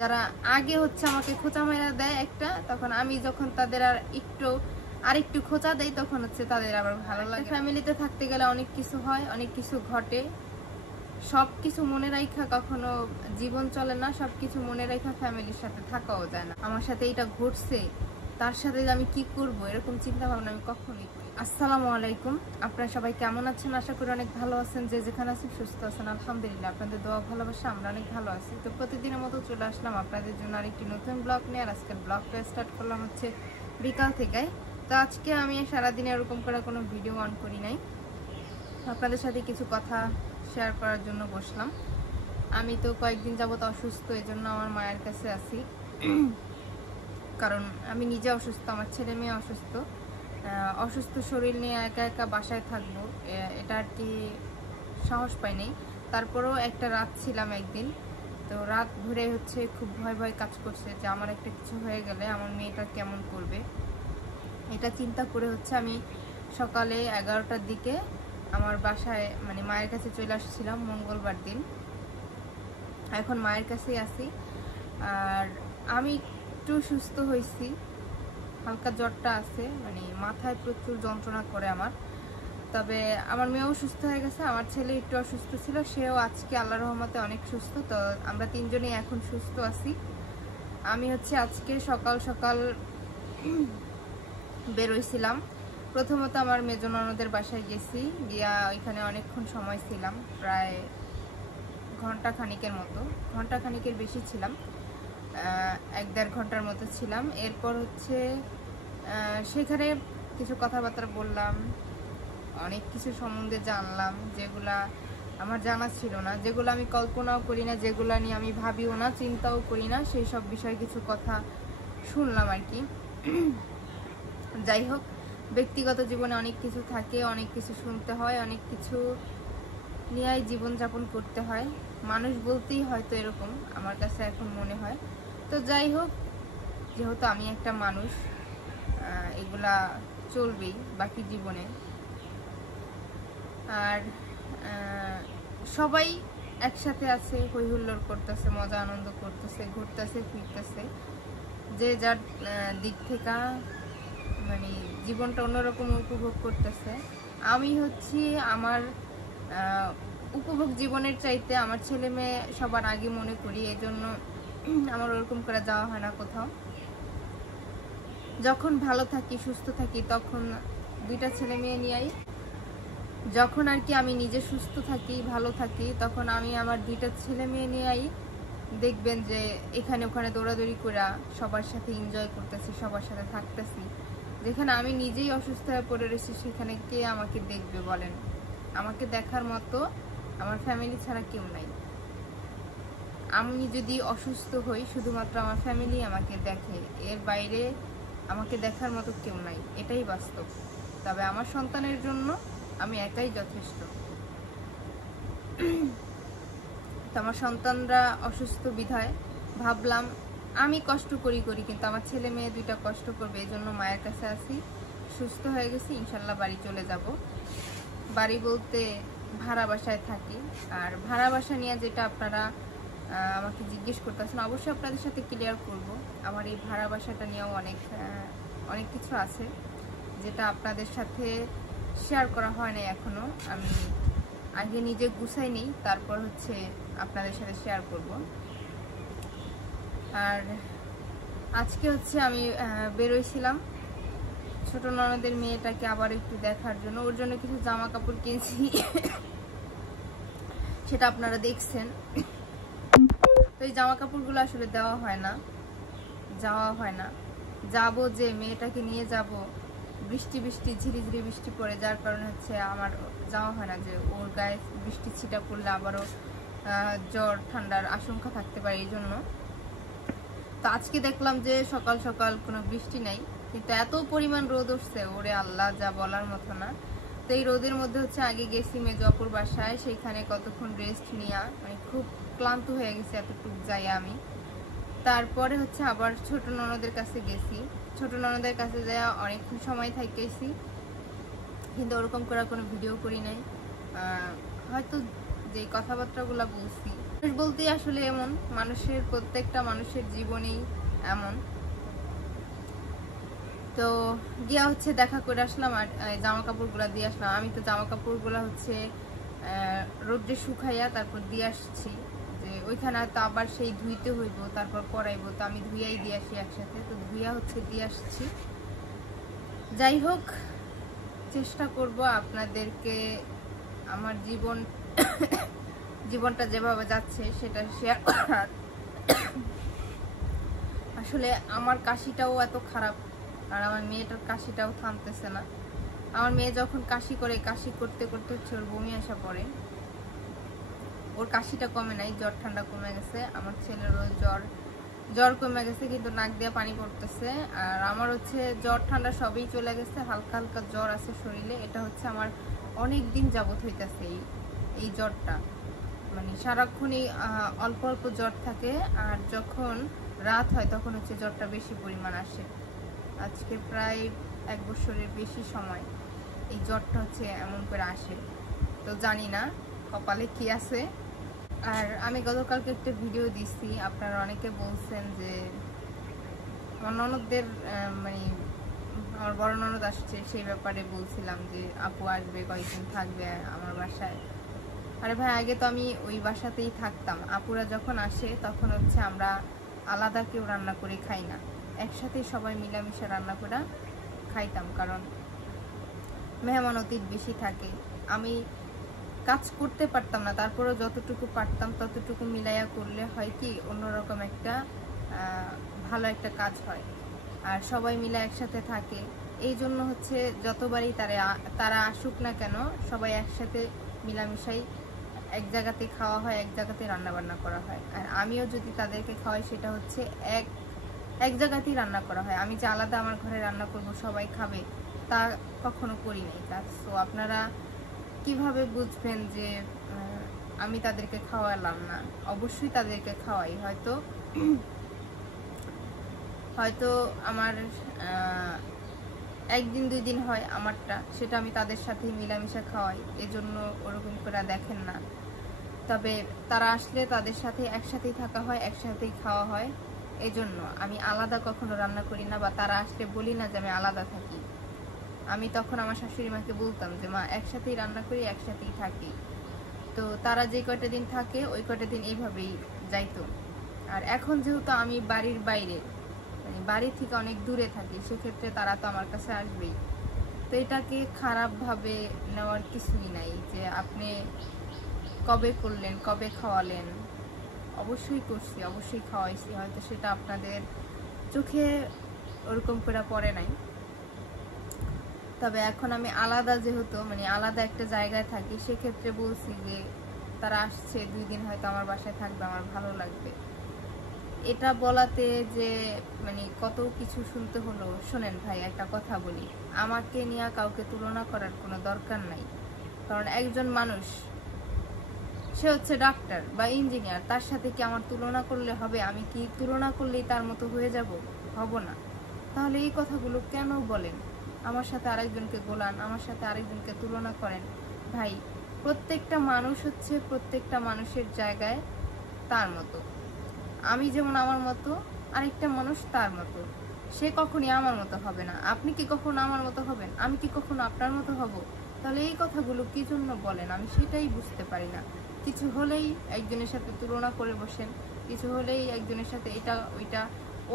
যারা আগে হচ্ছে আমাকে খোঁচা মেরা দেয় একটা, তখন আমি যখন তাদের আরেকটু খোঁচা দেই তখন হচ্ছে তাদের আবার ভালো লাগে। ফ্যামিলিতে থাকতে গেলে অনেক কিছু হয়, অনেক কিছু ঘটে, সবকিছু মনে রাখা কখনো জীবন চলে না, সবকিছু মনে রাখা ফ্যামিলির সাথে থাকাও যায় না। আমার সাথে এটা ঘটছে, তার সাথে আমি কি করব এরকম চিন্তা ভাবনা আমি কখনোই করি। আসসালামু আলাইকুম, আপনারা সবাই কেমন আছেন? আশা করি অনেক ভালো আছেন, যে যেখানে আছেন সুস্থ আছেন। আলহামদুলিল্লাহ, আপনাদের দোয়া ভালোবাসা আমরা অনেক ভালো আছি। তো প্রতিদিনের মতো চলে আসলাম আপনাদের জন্য আরেকটি নতুন ব্লগ নিয়ে। আর আজকের ব্লগটা স্টার্ট করলাম হচ্ছে বিকাল থেকে। তো আজকে আমি সারাদিনে এরকম করে কোনো ভিডিও অন করি নাই, আপনাদের সাথে কিছু কথা শেয়ার করার জন্য বসলাম। আমি তো কয়েকদিন যাবত অসুস্থ, এই জন্য আমার মায়ের কাছে আছি। কারণ আমি নিজে অসুস্থ, আমার ছেলে মেয়ে অসুস্থ। অসুস্থ শরীর নিয়ে একা একা বাসায় থাকবো, এটা আর কি সাহস পাইনি। তারপরেও একটা রাত ছিলাম একদিন, তো রাত ভরে হচ্ছে খুব ভয় ভয় কাজ করছে যে আমার একটা কিছু হয়ে গেলে আমার মেয়েটা কেমন করবে। এটা চিন্তা করে হচ্ছে আমি সকালে 11টার দিকে আমার বাসায় মানে মায়ের কাছে চলে আসছিলাম মঙ্গলবার দিন। এখন মায়ের কাছেই আছি। আর আমি একটু সুস্থ হয়েছি, হালকা জ্বরটা আছে, মানে মাথায় প্রচুর যন্ত্রণা করে আমার। তবে আমার মেয়েও সুস্থ হয়ে গেছে, আমার ছেলে একটু অসুস্থ ছিল, সেও আজকে আল্লাহর রহমতে অনেক সুস্থ। তো আমরা তিনজনেই এখন সুস্থ আছি। আমি হচ্ছে আজকে সকাল সকাল বেরোইছিলাম। প্রথমত আমার মেজো ননদের বাসায় গেছি, গিয়া ওইখানে অনেকক্ষণ সময় ছিলাম, প্রায় ঘন্টা খানিকের বেশি ছিলাম, 1-1.5 ঘন্টার মতো ছিলাম। এরপর হচ্ছে সেখানে কিছু কথাবার্তা বললাম, অনেক কিছু সম্বন্ধে জানলাম যেগুলা আমার জানা ছিল না, যেগুলো আমি কল্পনাও করি না, যেগুলো নিয়ে আমি ভাবিও না, চিন্তাও করি না, সেই সব বিষয়ে কিছু কথা শুনলাম আর কি। যাই হোক, ব্যক্তিগত জীবনে অনেক কিছু থাকে, অনেক কিছু শুনতে হয়, অনেক কিছু নিয়েই জীবনযাপন করতে হয়। মানুষ বলতেই হয়তো এরকম আমার কাছে এখন মনে হয়। তো যাই হোক, যেহেতু আমি একটা মানুষ, এগুলা চলবেই বাকি জীবনে। আর সবাই একসাথে আছে, হই হুল্লোড় করতেছে, মজা আনন্দ করতেছে, ঘুরতেছে ফিরতেছে, যে যার দিক থেকে মানে জীবনটা অন্যরকম উপভোগ করতেছে। আমি হচ্ছি আমার উপভোগ জীবনের চাইতে আমার ছেলে মেয়ে সবার আগে মনে করি, এই জন্য আমার ওরকম করে যাওয়া হয় না কোথাও। যখন ভালো থাকি সুস্থ থাকি তখন দুইটা ছেলে মেয়ে নিয়েই, যখন আর কি আমি নিজে সুস্থ থাকি ভালো থাকি তখন আমি আমার দুইটা ছেলে মেয়ে নিয়েই দেখবেন যে এখানে ওখানে দৌড়াদৌড়ি করে সবার সাথে এনজয় করতেছি, সবার সাথে থাকতেছি। যেখানে আমি নিজেই অসুস্থ হয়ে পড়ে রয়েছি সেখানে কে আমাকে দেখবে বলেন? আমাকে দেখার মতো আমার ফ্যামিলি ছাড়া কেউ নাই। আমি যদি অসুস্থ হই শুধুমাত্র আমার ফ্যামিলি আমাকে দেখে, এর বাইরে আমাকে দেখার মতো কেউ নাই, এটাই বাস্তব। তবে আমার সন্তানের জন্য আমি একাই যথেষ্ট। তো আমার সন্তানরা অসুস্থ বিধায় ভাবলাম আমি কষ্ট করি কিন্তু আমার ছেলে মেয়ে দুইটা কষ্ট করবে, এই জন্য মায়ের কাছে আছি। সুস্থ হয়ে গেছি, ইনশাল্লাহ বাড়ি চলে যাব। বাড়ি বলতে ভাড়া বাসায় থাকি। আর ভাড়া বাসা নিয়ে যেটা আপনারা আমাকে জিজ্ঞেস করতেছেন, অবশ্যই আপনাদের সাথে ক্লিয়ার করব। আমার এই ভাড়া বাসাটা নিয়েও অনেক কিছু আছে যেটা আপনাদের সাথে শেয়ার করা হয় না এখনো। আমি আগে নিজে গুছাই নিই, তারপর হচ্ছে আপনাদের সাথে শেয়ার করব। আর আজকে হচ্ছে আমি বেরোইছিলাম ছোট ননদের মেয়েটাকে আবার একটু দেখার জন্য, ওর জন্য কিছু জামা কাপড় কিনছি, সেটা আপনারা দেখছেন। তো এই জামা কাপড়গুলো আসলে দেওয়া হয় না, যাওয়া হয় না। যাবো যে মেয়েটাকে নিয়ে যাব, বৃষ্টি ঝিরিঝিরি বৃষ্টি পড়ে, যার কারণে হচ্ছে আমার যাওয়া হয় না, যে ওর গায়ে বৃষ্টি ছিটা পড়লে আবারও জ্বর ঠান্ডার আশঙ্কা থাকতে পারে, এই জন্য। তো আজকে দেখলাম যে সকাল সকাল কোনো বৃষ্টি নাই, কিন্তু এত পরিমাণ রোদ উঠছে, ওরে আল্লাহ, যা বলার মতো না। তো এই রোদের মধ্যে হচ্ছে আগে গেছি মেজপুর বাসায়, সেইখানে কতক্ষণ রেস্ট নিয়া মানে খুব ক্লান্ত হয়ে গেছে এতটুকু যাই আমি। তারপরে হচ্ছে আবার ছোট ননদের কাছে গেছি, ছোট ননদের কাছে যাওয়া অনেকক্ষণ সময় থাকেছি, কিন্তু ওরকম করে কোনো ভিডিও করি নাই। হয়তো যে কথাবার্তাগুলো বলছি মানুষ বলতে আসলে এমন, মানুষের প্রত্যেকটা মানুষের জীবনেই এমন। তো গিয়া হচ্ছে দেখা করে আসলাম আর জামা কাপড়গুলা দিয়ে আসলাম। আমি তো জামা কাপড়গুলা হচ্ছে রোদ্রে শুকাইয়া তারপর দিয়ে আসছি, যে ওইখানে তো আবার সেই ধুইতে হইব, তারপর পরাইবো, তো আমি ধুইয়াই দিয়ে আসি একসাথে। তো ধুইয়া হচ্ছে দিয়ে আসছি। যাই হোক, চেষ্টা করব আপনাদেরকে আমার জীবনটা যেভাবে যাচ্ছে সেটা শেয়ার করার। আসলে আমার কাশিটাও এত খারাপ, আর আমার মেয়েটার কাশিটাও থামতেছে না। আমার মেয়ে যখন কাশি করে, কাশি করতে করতে হচ্ছে ওর বমি আসা পড়ে। ওর কাশিটা কমে নাই, জ্বর ঠান্ডা কমে গেছে। আমার ছেলেরও জ্বর কমে গেছে, কিন্তু নাক দিয়ে পানি পড়তেছে। আর আমার হচ্ছে জ্বর ঠান্ডা সবই চলে গেছে, হালকা হালকা জ্বর আছে শরীরে। এটা হচ্ছে আমার অনেক দিন যাবত হইতেছে এই জ্বরটা, মানে সারাক্ষণই অল্প অল্প জ্বর থাকে, আর যখন রাত হয় তখন হচ্ছে জ্বরটা বেশি পরিমাণ আসে। আজকে প্রায় 1 বছরের বেশি সময় এই জ্বরটা হচ্ছে এমন করে আসে। তো জানি না কপালে কি আছে। আর আমি গতকালকে একটা ভিডিও দিচ্ছি, আপনারা অনেকে বলছেন যে আমার ননদদের মানে আমার বড় ননদ আসছে, সেই ব্যাপারে বলছিলাম যে আপু আসবে, কয়েকদিন থাকবে আমার বাসায়। আরে ভাই, আগে তো আমি ওই বাসাতেই থাকতাম। আপুরা যখন আসে তখন হচ্ছে আমরা আলাদা কেউ রান্না করে খাই না, একসাথেই সবাই মিলামিশা রান্না করে খাইতাম, কারণ মেহমান অতীত বেশি থাকে। আমি কাজ করতে পারতাম না, তারপরেও যতটুকু পারতাম ততটুকু মিলাইয়া করলে হয় কি অন্যরকম একটা ভালো একটা কাজ হয়, আর সবাই মিলে একসাথে থাকে। এই জন্য হচ্ছে যতবারই তারা আসুক না কেন, সবাই একসাথে মিলামিশাই এক জায়গাতে খাওয়া হয়, এক জায়গাতে রান্না বান্না করা হয়। আর আমিও যদি তাদেরকে খাওয়াই, সেটা হচ্ছে এক জায়গাতেই রান্না করা হয়। আমি যে আলাদা আমার ঘরে রান্না করব সবাই খাবে, তা কখনো করি নাই কাজ। তো আপনারা কিভাবে বুঝবেন যে আমি তাদেরকে খাওয়ালাম না? অবশ্যই তাদেরকে খাওয়াই। হয়তো আমার 1 দিন 2 দিন হয় আমারটা, সেটা আমি তাদের সাথেই মিলামিশা খাওয়াই, এজন্য ওরকম করে দেখেন না। তবে তারা আসলে তাদের সাথে একসাথেই থাকা হয়, একসাথেই খাওয়া হয়। এজন্য আমি আলাদা কখনো রান্না করি না, বা তারা আসলে বলি না যে আমি আলাদা থাকি। আমি তখন আমার শাশুড়ি মাকে বলতাম যে মা, একসাথেই রান্না করি, একসাথেই থাকি। তো তারা যে কয়টা দিন থাকে ওই কয়টা দিন এইভাবেই যাইতো। আর এখন যেহেতু আমি বাড়ির বাইরে, মানে বাড়ি থেকে অনেক দূরে থাকি, সেক্ষেত্রে তারা তো আমার কাছে আসবেই। তো এটাকে খারাপভাবে নেওয়ার কিছুই নাই, যে আপনি কবে করলেন, কবে খাওয়ালেন। অবশ্যই করছি, অবশ্যই খাওয়াইছি, হয়তো সেটা আপনাদের চোখে ওরকম করে পড়ে নাই। তবে এখন আমি আলাদা, যেহেতু মানে আলাদা একটা জায়গায় থাকি, সেক্ষেত্রে বলছি যে তারা আসছে 2 দিন হয়তো আমার বাসায় থাকবে, আমার ভালো লাগবে। এটা বলাতে যে মানে কত কিছু শুনতে হলো। শোনেন ভাই, একটা কথা বলি, আমাকে নিয়ে কাউকে তুলনা করার কোনো দরকার নাই। কারণ একজন মানুষ, সে হচ্ছে ডাক্তার বা ইঞ্জিনিয়ার, তার সাথে কি আমার তুলনা করলে হবে? আমি কি তুলনা করলেই তার মতো হয়ে যাব? হব না। তাহলে এই কথাগুলো কেন বলেন? আমার সাথে আরেকজনকে গোলান, আমার সাথে আরেকজনকে তুলনা করেন। ভাই, প্রত্যেকটা মানুষ হচ্ছে প্রত্যেকটা মানুষের জায়গায় তার মতো। আমি যেমন আমার মতো, আরেকটা মানুষ তার মতো। সে কখনই আমার মতো হবে না। আপনি কি কখনো আমার মতো হবেন? আমি কি কখনো আপনার মতো হব? তাহলে এই কথাগুলো কি জন্য বলেন? আমি সেটাই বুঝতে পারি না। কিছু হলেই একজনের সাথে তুলনা করে বসেন, কিছু হলেই একজনের সাথে এটা ওইটা,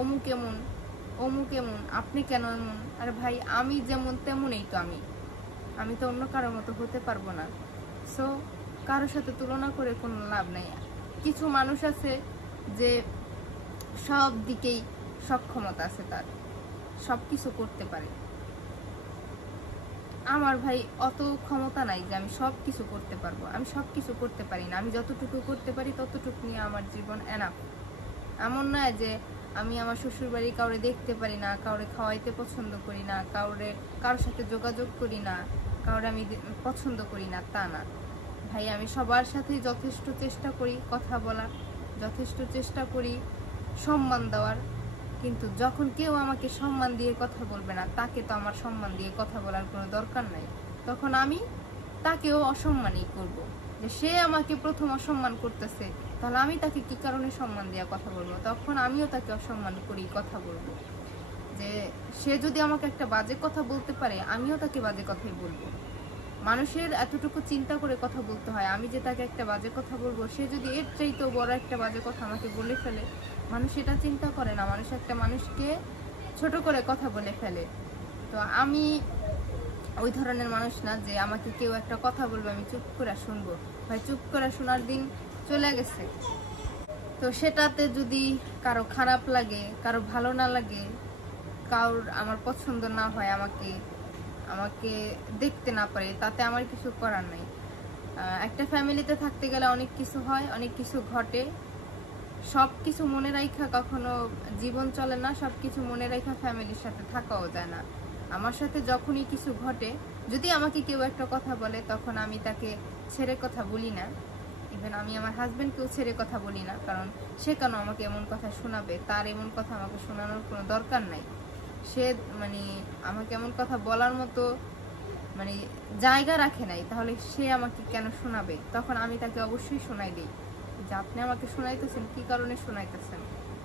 অমুক এমন, অমুক এমন, আপনি কেন এমন? আরে ভাই, আমি যেমন তেমনই তো আমি তো অন্য কারোর মতো হতে পারবো না। সো কারোর সাথে তুলনা করে কোনো লাভ নাই। কিছু মানুষ আছে যে সব দিকেই সক্ষমতা আছে, তার সব কিছু করতে পারে। আমার ভাই অত ক্ষমতা নাই যে আমি সব কিছু করতে পারবো। আমি সব কিছু করতে পারি না। আমি যতটুকু করতে পারি ততটুকু নিয়ে আমার জীবন এনাফ। এমন নয় যে আমি আমার শ্বশুর বাড়ি কাউরে দেখতে পারি না, কাউরে খাওয়াইতে পছন্দ করি না, কারোর সাথে যোগাযোগ করি না, কাউরে আমি পছন্দ করি না, তা না ভাই। আমি সবার সাথে যথেষ্ট চেষ্টা করি কথা বলার, যথেষ্ট চেষ্টা করি সম্মান দেওয়ার। কিন্তু যখন কেউ আমাকে সম্মান দিয়ে কথা বলবে না, তাকে তো আমার সম্মান দিয়ে কথা বলার কোনো দরকার নাই। তখন আমি তাকেও অসম্মানই করব। যে সে আমাকে প্রথম অসম্মান করতেছে, তাহলে আমি তাকে কি কারণে সম্মান দিয়ে কথা বলবো? তখন আমিও তাকে অসম্মান করি কথা বলবো। যে সে যদি আমাকে একটা বাজে কথা বলতে পারে, আমিও তাকে বাজে কথাই বলবো। মানুষের এতটুকু চিন্তা করে কথা বলতে হয়, আমি যে তাকে একটা বাজে কথা বলবো, সে যদি এর চাইতেও বড় একটা বাজে কথা আমাকে বলে ফেলে, মানুষ এটা চিন্তা করে না। মানুষ একটা মানুষকে ছোট করে কথা বলে ফেলে। তো আমি ওই ধরনের মানুষ না যে আমাকে কেউ একটা কথা বলবে আমি চুপ করে শুনবো। ভাই, চুপ করে শোনার দিন চলে গেছে। তো সেটাতে যদি কারো খারাপ লাগে, কারো ভালো না লাগে, কারোর আমার পছন্দ না হয়, আমাকে দেখতে না পারে, তাতে আমার কিছু করার নাই। একটা ফ্যামিলিতে থাকতে গেলে অনেক কিছু হয়, অনেক কিছু ঘটে। সবকিছু মনে রাখা কখনো জীবন চলে না, সবকিছু মনে রাখা ফ্যামিলির সাথে থাকাও যায় না। আমার সাথে যখনই কিছু ঘটে, যদি আমাকে কেউ একটা কথা বলে, তখন আমি তাকে ছেড়ে কথা বলি না। ইভেন আমি আমার হাজবেন্ডকেও ছেড়ে কথা বলি না, কারণ সে কেন আমাকে এমন কথা শোনাবে? তার এমন কথা আমাকে শোনানোর কোনো দরকার নাই। সে আমাকে এমন কথা বলার মতো জায়গা রাখে নাই, তাহলে সে আমাকে কেন শোনাবে? তখন আমি তাকে অবশ্যই শোনাই দিই যে আপনি আমাকে শোনাইতেছেন, কি কারণে শোনাইতেছেন।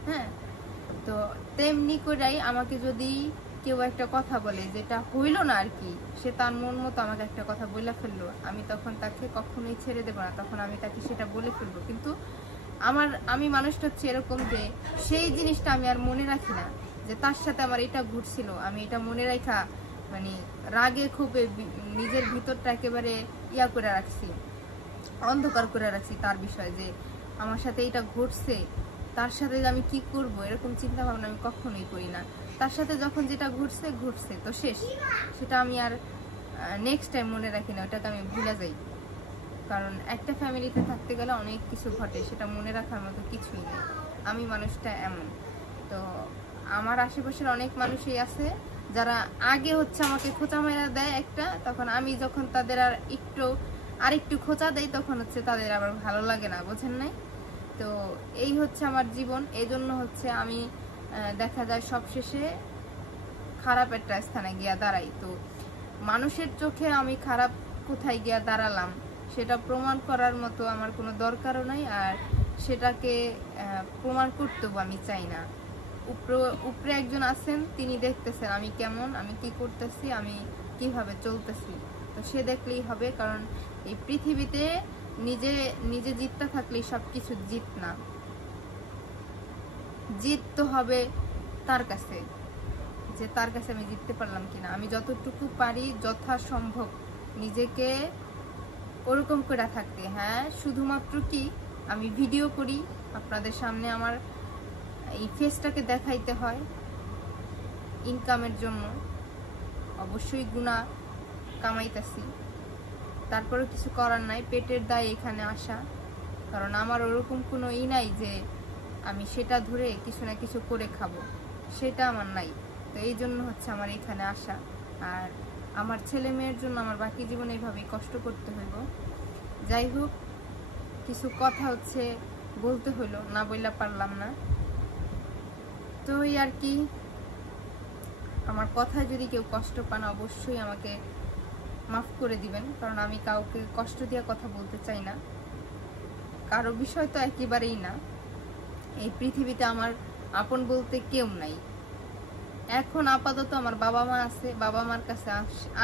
হ্যাঁ, তো তেমনি করেই আমাকে যদি কেউ একটা কথা বলে যেটা হইল না আর কি, সে তার মন মতো আমাকে একটা কথা বলে ফেললো, আমি তখন তাকে কখনোই ছেড়ে দেবো না, তখন আমি তাকে সেটা বলে ফেলবো। কিন্তু আমি মানুষটা হচ্ছে এরকম যে সেই জিনিসটা আমি আর মনে রাখি না, যে তার সাথে আমার এটা ঘুরছিল, আমি এটা মনে রাখা রাগে ক্ষোভে নিজের ভিতরটা একেবারে ইয়া করে রাখছি, অন্ধকার করে রাখছি তার বিষয়ে, যে আমার সাথে এটা ঘটছে, তার সাথে আমি কি করব, এরকম চিন্তা ভাবনা আমি কখনোই করি না। তার সাথে যখন যেটা ঘটছে ঘটছে, তো শেষ, সেটা আমি আর নেক্সট টাইম মনে রাখি না, ওটাকে আমি ভুলে যাই। কারণ একটা ফ্যামিলিতে থাকতে গেলে অনেক কিছু ঘটে, সেটা মনে রাখার মতো কিছুই নেই। আমি মানুষটা এমন। তো আমার আশেপাশের অনেক মানুষই আছে যারা আগে হচ্ছে আমাকে খোঁচা মেরা দেয় একটা, তখন আমি যখন তাদের আরেকটু খোঁচা দেয়, তখন হচ্ছে তাদের আবার ভালো লাগে না, বোঝেন নাই? তো এই হচ্ছে আমার জীবন। এই জন্য হচ্ছে আমি দেখা যায় সবশেষে খারাপ একটা স্থানে গিয়া দাঁড়াই। তো মানুষের চোখে আমি খারাপ কোথায় গিয়া দাঁড়ালাম সেটা প্রমাণ করার মতো আমার কোনো দরকারও নাই, আর সেটাকে প্রমাণ করতেও আমি চাই না। উপরে একজন আছেন, তিনি দেখতেছেন আমি কেমন, আমি কি করতেছি, আমি কিভাবে চলতেছি, তো সে দেখলেই হবে। কারণ এই পৃথিবীতে নিজে জিততে থাকলেই সবকিছু জিত না, জিত তো হবে তার কাছে, যে তার কাছে আমি জিততে পারলাম কিনা। আমি যতটুকু পারি যথাসম্ভব নিজেকে ওরকম করে থাকতে। হ্যাঁ, শুধুমাত্র কি আমি ভিডিও করি, আপনাদের সামনে আমার এই ফেসটাকে দেখাইতে হয় ইনকামের জন্য, অবশ্যই গুণা কামাইতেছি, তারপরে কিছু করার নাই, পেটের দায় এখানে আসা। কারণ আমার ওরকম কোনো নাই যে আমি সেটা ধরে কিছু না কিছু করে খাবো, সেটা আমার নাই। তো এই জন্য হচ্ছে আমার এখানে আসা। আর আমার ছেলে মেয়ের জন্য আমার বাকি জীবনে এইভাবেই কষ্ট করতে হইব। যাই হোক, কিছু কথা হচ্ছে বলতে হইলো, না বললে পারলাম না। তো এই আর কি, আমার কথায় যদি কেউ কষ্ট পান অবশ্যই আমাকে মাফ করে দিবেন, কারণ আমি কাউকে কষ্ট দিয়ে কথা বলতে চাই না। কারো বিষয় তো একেবারেই না। এই পৃথিবীতে আমার আপন বলতে কেউ নাই। এখন আপাতত আমার বাবা মা আছে, বাবা মার কাছে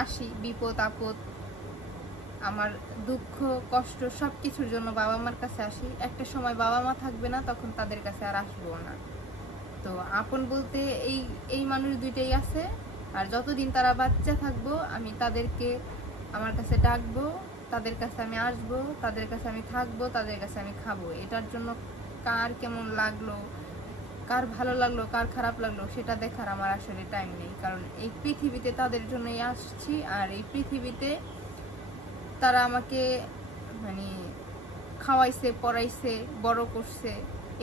আসি, বিপদ আপদ, আমার দুঃখ কষ্ট সবকিছুর জন্য বাবা মার কাছে আসি। একটা সময় বাবা মা থাকবে না, তখন তাদের কাছে আর আসবো না। তো আপন বলতে এই মানুষ দুইটাই আছে। আর যতদিন তারা বাচ্চা থাকবো আমি তাদেরকে আমার কাছে ডাকবো, তাদের কাছে আমি আসবো, তাদের কাছে আমি থাকবো, তাদের কাছে আমি খাবো। এটার জন্য কার কেমন লাগলো, কার ভালো লাগলো, কার খারাপ লাগলো, সেটা দেখার আমার আসলে টাইম নেই। কারণ এই পৃথিবীতে তাদের জন্যই আসছি, আর এই পৃথিবীতে তারা আমাকে খাওয়াইছে, পড়াইছে, বড় করছে,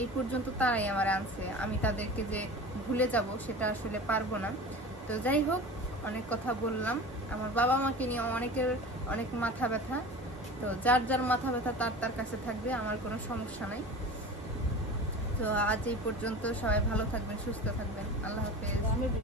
এই পর্যন্ত তারাই আমার আনছে। আমি তাদেরকে যে ভুলে যাব সেটা আসলে পারবো না। তো যাই হোক, অনেক কথা বললাম। আমার বাবা মাকে নিয়ে অনেক মাথা ব্যথা। তো যার যার মাথা ব্যথা তার কাছে থাকবে, আমার কোনো সমস্যা নাই। তো আজ এই পর্যন্ত, সবাই ভালো থাকবেন, সুস্থ থাকবেন, আল্লাহ হাফেজ।